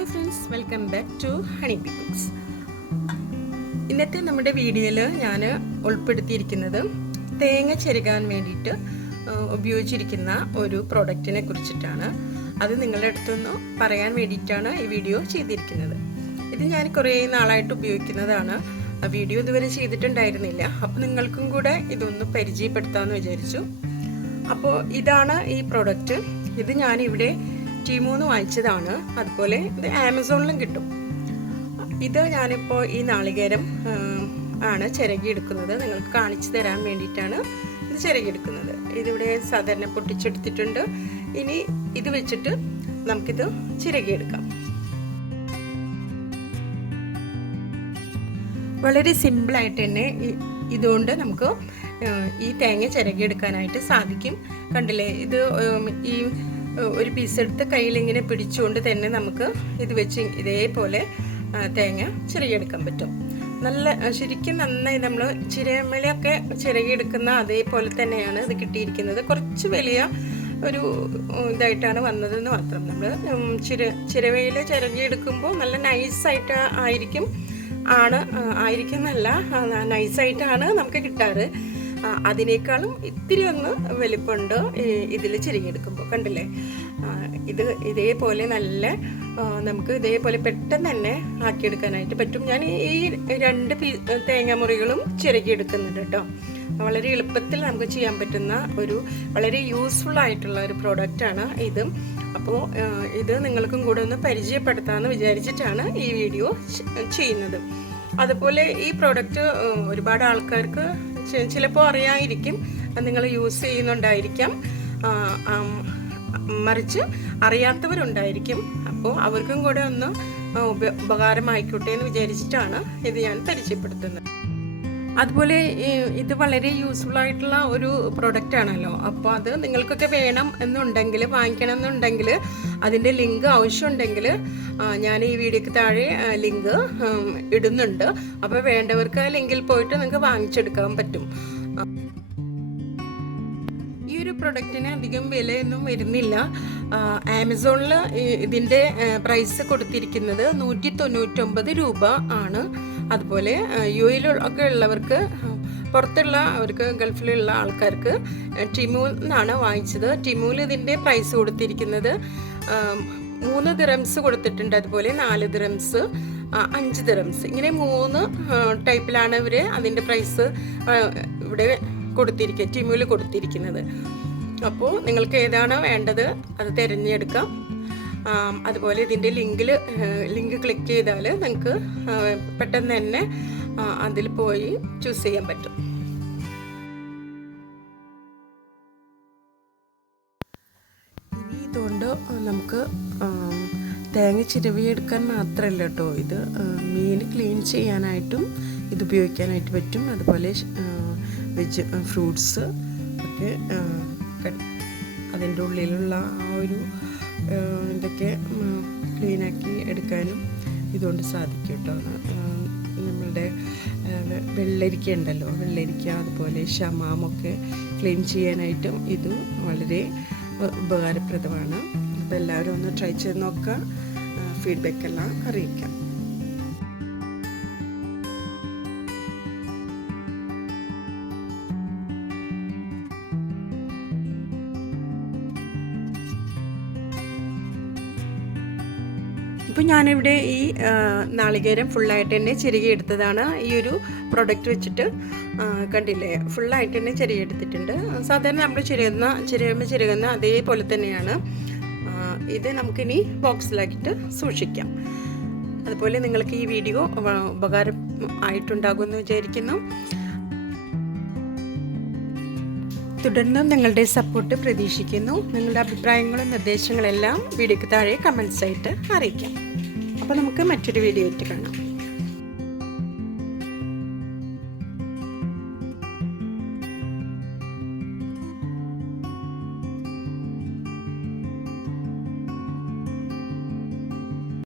Hi friends welcome back to honey bee books ഇന്നത്തെ നമ്മുടെ വീഡിയോയിൽ ഞാൻ ഉൾപ്പെടുത്തിയിരിക്കുന്നത് തേങ്ങ ചെരുകാൻ വേണ്ടിയിട്ട് ഉപയോഗിച്ചിരിക്കുന്ന ഒരു പ്രോഡക്റ്റിനെ കുറിച്ചിട്ടാണ്. അത് നിങ്ങളുടെ അടുത്തുനിന്ന് പറയാൻ വേണ്ടിയിട്ടാണ് ഈ വീഡിയോ ചെയ്തിരിക്കുന്നത്. ഇത് ഞാൻ കുറേ നാളായിട്ട് ഉപയോഗിക്കുന്നതാണ്. വീഡിയോ ഇതുവരെ ചെയ്തിട്ടുണ്ടായിരുന്നില്ല. അപ്പോൾ നിങ്ങൾക്കും കൂടെ ഇതൊന്ന് പരിചയപ്പെടുത്താമെന്ന് വിചാരിച്ചു. അപ്പോൾ ഇതാണ് ഈ പ്രോഡക്റ്റ് ഇത് ഞാനിവിടെ ടീമൂന്ന് വാങ്ങിച്ചതാണ്. അതുപോലെ ഇത് ആമസോണിലും കിട്ടും. ഇത് ഞാനിപ്പോൾ ഈ നാളികേരം ആണ് ചിരകിയെടുക്കുന്നത്. നിങ്ങൾക്ക് കാണിച്ചു തരാൻ വേണ്ടിയിട്ടാണ് ഇത് ചിരകിയെടുക്കുന്നത്. ഇതിവിടെ സാധാരണ പൊട്ടിച്ചെടുത്തിട്ടുണ്ട്. ഇനി ഇത് വെച്ചിട്ട് നമുക്കിത് ചിരകിയെടുക്കാം. വളരെ സിമ്പിളായിട്ട് തന്നെ ഇതുകൊണ്ട് നമുക്ക് ഈ തേങ്ങ ചിരകിയെടുക്കാനായിട്ട് സാധിക്കും. കണ്ടില്ലേ? ഇത് ഈ ഒരു പീസ് എടുത്ത് കയ്യിലിങ്ങനെ പിടിച്ചുകൊണ്ട് തന്നെ നമുക്ക് ഇത് വെച്ച് ഇതേപോലെ തേങ്ങ ചിരകിയെടുക്കാൻ പറ്റും. നല്ല ശരിക്കും നന്നായി നമ്മൾ ചിരമലയൊക്കെ ചിരകിയെടുക്കുന്ന അതേപോലെ തന്നെയാണ് ഇത് കിട്ടിയിരിക്കുന്നത്. കുറച്ച് വലിയ ഒരു ഇതായിട്ടാണ് വന്നതെന്ന് മാത്രം. നമ്മൾ ചിര ചിരവയിൽ ചിരകിയെടുക്കുമ്പോൾ നല്ല നൈസായിട്ട് ആയിരിക്കും ആണ് ആയിരിക്കുന്നല്ല നൈസായിട്ടാണ് നമുക്ക് കിട്ടാറ്. അതിനേക്കാളും ഇത്തിരി ഒന്ന് വലിപ്പമുണ്ട് ഇതിൽ ചെരുങ്ങിയെടുക്കുമ്പോൾ കണ്ടില്ലേ? ഇത് ഇതേപോലെ നല്ല നമുക്ക് ഇതേപോലെ പെട്ടെന്ന് തന്നെ ആക്കിയെടുക്കാനായിട്ട് പറ്റും. ഞാൻ ഈ രണ്ട് പീ തേങ്ങാമുറികളും ചിരകിയെടുക്കുന്നുണ്ട് കേട്ടോ. വളരെ എളുപ്പത്തിൽ നമുക്ക് ചെയ്യാൻ പറ്റുന്ന ഒരു വളരെ യൂസ്ഫുൾ ആയിട്ടുള്ള ഒരു പ്രോഡക്റ്റാണ് ഇത്. അപ്പോൾ ഇത് നിങ്ങൾക്കും കൂടെ ഒന്ന് പരിചയപ്പെടുത്താമെന്ന് വിചാരിച്ചിട്ടാണ് ഈ വീഡിയോ ചെയ്യുന്നത്. അതുപോലെ ഈ പ്രോഡക്റ്റ് ഒരുപാട് ആൾക്കാർക്ക് ചിലപ്പോൾ അറിയായിരിക്കും. നിങ്ങൾ യൂസ് ചെയ്യുന്നുണ്ടായിരിക്കാം. മറിച്ച് അറിയാത്തവരുണ്ടായിരിക്കും. അപ്പോൾ അവർക്കും കൂടെ ഒന്ന് ഉപകാരമായിക്കോട്ടെ എന്ന് വിചാരിച്ചിട്ടാണ് ഇത് ഞാൻ പരിചയപ്പെടുത്തുന്നത്. അതുപോലെ ഇത് വളരെ യൂസ്ഫുൾ ആയിട്ടുള്ള ഒരു പ്രൊഡക്റ്റ് ആണല്ലോ. അപ്പോൾ അത് നിങ്ങൾക്കൊക്കെ വേണം എന്നുണ്ടെങ്കിൽ വാങ്ങിക്കണം എന്നുണ്ടെങ്കിൽ അതിന്റെ ലിങ്ക് ആവശ്യമുണ്ടെങ്കിൽ ഞാൻ ഈ വീഡിയോക്ക് താഴെ ലിങ്ക് ഇടുന്നുണ്ട്. അപ്പോൾ വേണ്ടവർക്ക് ആ ലിങ്കിൽ പോയിട്ട് നിങ്ങൾക്ക് വാങ്ങിച്ചെടുക്കാൻ പറ്റും. ഈ ഒരു പ്രൊഡക്റ്റിന് അധികം വിലയൊന്നും വരുന്നില്ല. ആമസോണിൽ ഇതിന്റെ പ്രൈസ് കൊടുത്തിരിക്കുന്നത് നൂറ്റി തൊണ്ണൂറ്റൊമ്പത് രൂപ ആണ്. അതുപോലെ യു ഒക്കെ ഉള്ളവർക്ക് പുറത്തുള്ള അവർക്ക് ഗൾഫിലുള്ള ആൾക്കാർക്ക് ടിമൂൽ നിന്നാണ് വാങ്ങിച്ചത്. ടിമൂൽ ഇതിന്റെ പ്രൈസ് കൊടുത്തിരിക്കുന്നത് മൂന്ന് ദിറംസ് കൊടുത്തിട്ടുണ്ട്. അതുപോലെ നാല് ദിറംസ് അഞ്ച് ദിറംസ് ഇങ്ങനെ മൂന്ന് ടൈപ്പിലാണ് ഇവർ അതിന്റെ പ്രൈസ് ഇവിടെ കൊടുത്തിരിക്കുക ടിമുവിൽ കൊടുത്തിരിക്കുന്നത്. അപ്പോൾ നിങ്ങൾക്ക് ഏതാണ് വേണ്ടത് അത് തിരഞ്ഞെടുക്കാം. അതുപോലെ ഇതിന്റെ ലിങ്കിൽ ലിങ്ക് ക്ലിക്ക് ചെയ്താൽ നിങ്ങൾക്ക് പെട്ടെന്ന് തന്നെ അതിൽ പോയി ചൂസ് ചെയ്യാൻ പറ്റും. ഇനി ഇതുകൊണ്ട് നമുക്ക് തേങ്ങ ചിരവിയെടുക്കാൻ മാത്രമല്ല കേട്ടോ ഇത്. മീൻ ക്ലീൻ ചെയ്യാനായിട്ടും ഇത് ഉപയോഗിക്കാനായിട്ട് പറ്റും. അതുപോലെ വെജ് ഫ്രൂട്ട്സ് ഒക്കെ അതിന്റെ ഉള്ളിലുള്ള ആ ഒരു ഇതൊക്കെ ക്ലീനാക്കി എടുക്കാനും ഇതുകൊണ്ട് സാധിക്കും കേട്ടോ നമ്മളുടെ വെള്ളരിക്ക ഉണ്ടല്ലോ. വെള്ളരിക്ക അതുപോലെ ഷമാമൊക്കെ ക്ലീൻ ചെയ്യാനായിട്ടും ഇത് വളരെ ഉപകാരപ്രദമാണ്. അപ്പോൾ എല്ലാവരും ഒന്ന് ട്രൈ ചെയ്ത് നോക്കുക. ഫീഡ്ബാക്ക് എല്ലാം അറിയിക്കാം. ഇപ്പോൾ ഞാനിവിടെ ഈ നാളികേരം ഫുള്ളായിട്ട് തന്നെ എടുത്തതാണ്. ഈ ഒരു പ്രൊഡക്റ്റ് വെച്ചിട്ട് കണ്ടില്ലേ? ഫുള്ളായിട്ട് തന്നെ ചെരുകിയെടുത്തിട്ടുണ്ട് സാധാരണ നമ്മൾ ചെരുകുന്ന ചെരുകുമ്പോൾ ചെരുകുന്ന അതേപോലെ തന്നെയാണ്. ഇത് നമുക്കിനി ബോക്സിലാക്കിയിട്ട് സൂക്ഷിക്കാം. അതുപോലെ നിങ്ങൾക്ക് ഈ വീഡിയോ ഉപകാരം ആയിട്ടുണ്ടാകുമെന്ന് വിചാരിക്കുന്നു. തുടർന്നും നിങ്ങളുടെ സപ്പോർട്ട് പ്രതീക്ഷിക്കുന്നു. നിങ്ങളുടെ അഭിപ്രായങ്ങളും നിർദ്ദേശങ്ങളെല്ലാം വീഡിയോക്ക് താഴെ കമൻസ് ആയിട്ട് അറിയിക്കാം. അപ്പോൾ നമുക്ക് മറ്റൊരു വീഡിയോ ആയിട്ട് കാണാം.